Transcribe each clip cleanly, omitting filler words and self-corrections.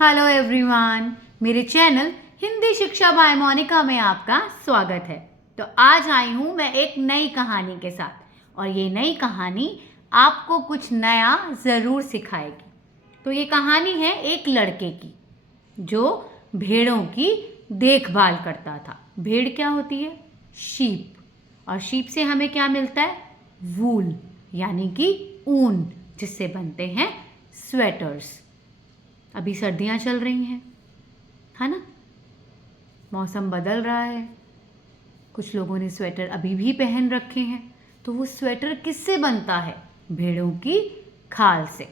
Hello everyone, मेरे channel Hindi शिक्षा bye Monika में आपका स्वागत है। तो आज आई हूँ मैं एक नई कहानी के साथ और ये नई कहानी आपको कुछ नया ज़रूर सिखाएगी। तो ये कहानी है एक लड़के की जो भेड़ों की देखभाल करता था। भेड़ क्या होती है? शीप। और शीप से हमें क्या मिलता है? वूल, यानी कि ऊन, जिससे बनते हैं स्वेटर्स। अभी सर्दियाँ चल रही हैं, है ना? मौसम बदल रहा है। कुछ लोगों ने स्वेटर अभी भी पहन रखे हैं। तो वो स्वेटर किससे बनता है? भेड़ों की खाल से।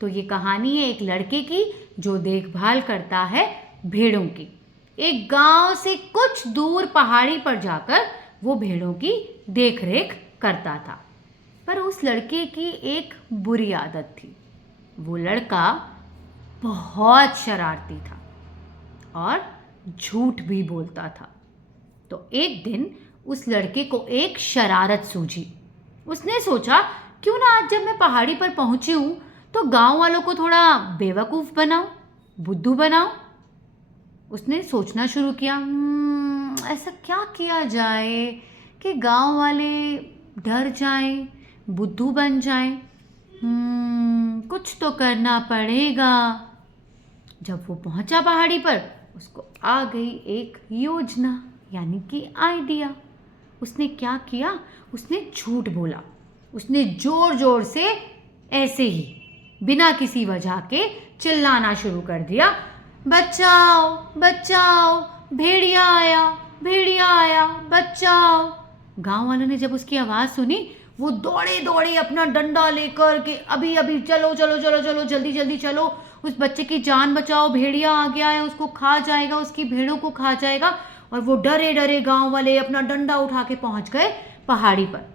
तो ये कहानी है एक लड़के की जो देखभाल करता है भेड़ों की। एक गांव से कुछ दूर पहाड़ी पर जाकर वो भेड़ों की देखरेख करता था। पर उस लड़के की एक बुरी आदत थी। वो लड़का बहुत शरारती था और झूठ भी बोलता था। तो एक दिन उस लड़के को एक शरारत सूझी। उसने सोचा, क्यों ना आज जब मैं पहाड़ी पर पहुंची हूं तो गांव वालों को थोड़ा बेवकूफ बनाऊं, बुद्धू बनाऊं। उसने सोचना शुरू किया, ऐसा क्या किया जाए कि गांव वाले डर जाएं, बुद्धू बन जाएं। कुछ तो करना पड़ेगा। जब वो पहुंचा पहाड़ी पर, उसको आ गई एक योजना, यानी कि आइडिया। उसने क्या किया? उसने झूठ बोला। उसने जोर जोर से ऐसे ही बिना किसी वजह के चिल्लाना शुरू कर दिया, बचाओ बचाओ, भेड़िया आया, भेड़िया आया, बचाओ। गांव वालों ने जब उसकी आवाज़ सुनी, वो दौड़े दौड़े अपना डंडा लेकर के, अभी अभी चलो चलो चलो चलो, जल्दी जल्दी चलो, उस बच्चे की जान बचाओ, भेड़िया आ गया है, उसको खा जाएगा, उसकी भेड़ों को खा जाएगा। और वो डरे डरे गांव वाले अपना डंडा उठा के पहुंच गए पहाड़ी पर।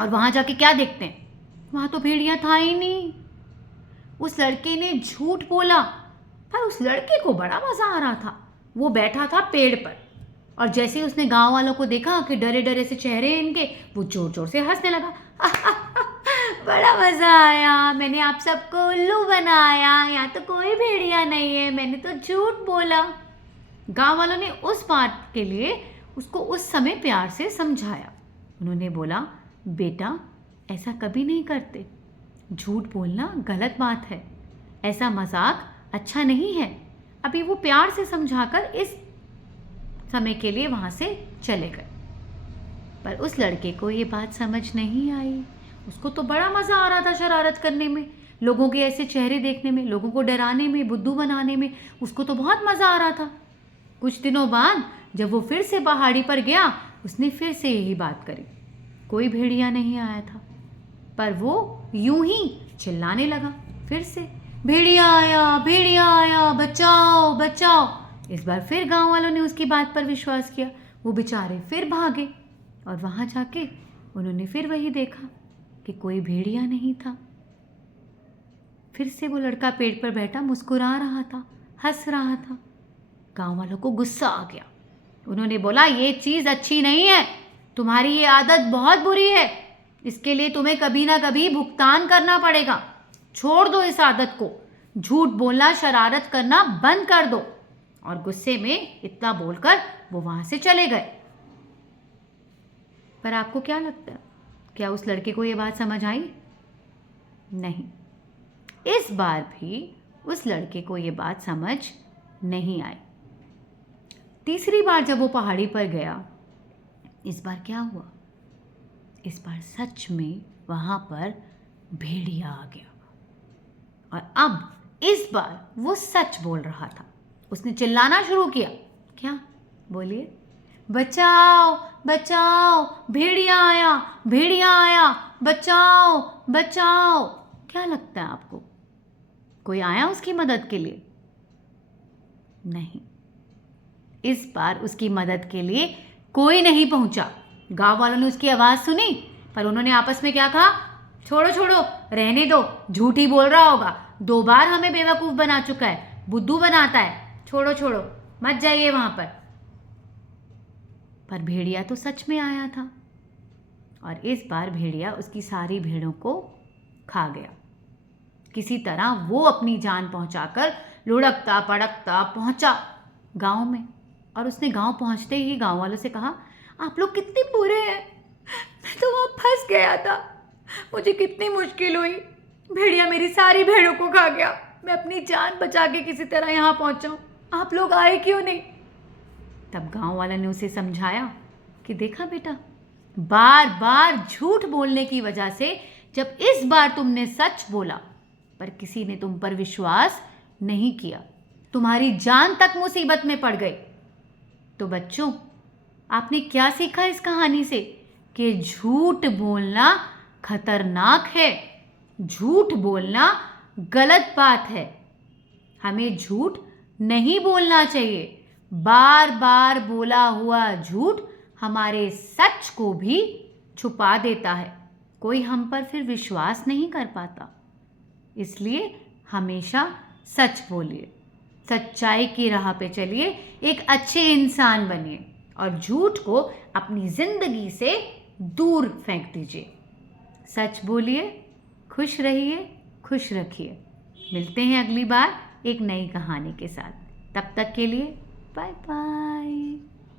और वहां जाके क्या देखते हैं? वहां तो भेड़िया था ही नहीं। उस लड़के ने झूठ बोला, पर उस लड़के को बड़ा मजा आ रहा था। वो बैठा था पेड़ पर और जैसे ही उसने गांव वालों को देखा कि डरे डरे से चेहरे इनके, वो जोर जोर से हंसने लगा। बड़ा मजा आया, मैंने आप सबको उल्लू बनाया, यहाँ तो कोई भेड़िया नहीं है, मैंने तो झूठ बोला। गांव वालों ने उस बात के लिए उसको उस समय प्यार से समझाया। उन्होंने बोला, बेटा ऐसा कभी नहीं करते, झूठ बोलना गलत बात है, ऐसा मजाक अच्छा नहीं है। अभी वो प्यार से समझाकर इस समय के लिए वहां से चले गए। पर उस लड़के को ये बात समझ नहीं आई। उसको तो बड़ा मजा आ रहा था शरारत करने में, लोगों के ऐसे चेहरे देखने में, लोगों को डराने में, बुद्धू बनाने में। उसको तो बहुत मजा आ रहा था। कुछ दिनों बाद जब वो फिर से पहाड़ी पर गया, उसने फिर से यही बात करी। कोई भेड़िया नहीं आया था, पर वो यूं ही चिल्लाने लगा फिर से, भेड़िया आया, भेड़िया आया, बचाओ बचाओ। इस बार फिर गांव वालों ने उसकी बात पर विश्वास किया। वो बेचारे फिर भागे और वहां जाके उन्होंने फिर वही देखा कि कोई भेड़िया नहीं था। फिर से वो लड़का पेड़ पर बैठा मुस्कुरा रहा था, हंस रहा था। गांव वालों को गुस्सा आ गया। उन्होंने बोला, ये चीज अच्छी नहीं है, तुम्हारी ये आदत बहुत बुरी है, इसके लिए तुम्हें कभी ना कभी भुगतान करना पड़ेगा। छोड़ दो इस आदत को, झूठ बोलना, शरारत करना बंद कर दो। और गुस्से में इतना बोलकर वो वहां से चले गए। पर आपको क्या लगता है, क्या उस लड़के को यह बात समझ आई? नहीं, इस बार भी उस लड़के को यह बात समझ नहीं आई। तीसरी बार जब वो पहाड़ी पर गया, इस बार क्या हुआ? इस बार सच में वहां पर भेड़िया आ गया। और अब इस बार वो सच बोल रहा था। उसने चिल्लाना शुरू किया। क्या? बोलिए। बचाओ बचाओ, भेड़िया आया, भेड़िया आया, बचाओ बचाओ। क्या लगता है आपको, कोई आया उसकी मदद के लिए? नहीं, इस बार उसकी मदद के लिए कोई नहीं पहुंचा। गांव वालों ने उसकी आवाज सुनी, पर उन्होंने आपस में क्या कहा, छोड़ो छोड़ो, रहने दो, झूठ ही बोल रहा होगा, 2 बार हमें बेवकूफ बना चुका है, बुद्धू बनाता है, छोड़ो छोड़ो, मत जाइए वहां पर। भेड़िया तो सच में आया था और इस बार भेड़िया उसकी सारी भेड़ों को खा गया। किसी तरह वो अपनी जान पहुंचाकर लुढ़कता पड़कता पहुंचा गांव में। और उसने गांव पहुंचते ही गांव वालों से कहा, आप लोग कितने बुरे हैं, मैं तो वहां फंस गया था, मुझे कितनी मुश्किल हुई, भेड़िया मेरी सारी भेड़ों को खा गया, मैं अपनी जान बचा के किसी तरह यहाँ पहुंचा हूं, आप लोग आए क्यों नहीं। तब गांव वाला ने उसे समझाया कि देखा बेटा, बार बार झूठ बोलने की वजह से जब इस बार तुमने सच बोला पर किसी ने तुम पर विश्वास नहीं किया, तुम्हारी जान तक मुसीबत में पड़ गई। तो बच्चों, आपने क्या सीखा इस कहानी से कि झूठ बोलना खतरनाक है, झूठ बोलना गलत बात है, हमें झूठ नहीं बोलना चाहिए। बार बार बोला हुआ झूठ हमारे सच को भी छुपा देता है, कोई हम पर फिर विश्वास नहीं कर पाता। इसलिए हमेशा सच बोलिए, सच्चाई की राह पे चलिए, एक अच्छे इंसान बनिए और झूठ को अपनी जिंदगी से दूर फेंक दीजिए। सच बोलिए, खुश रहिए, खुश रखिए। मिलते हैं अगली बार एक नई कहानी के साथ। तब तक के लिए बाय बाय।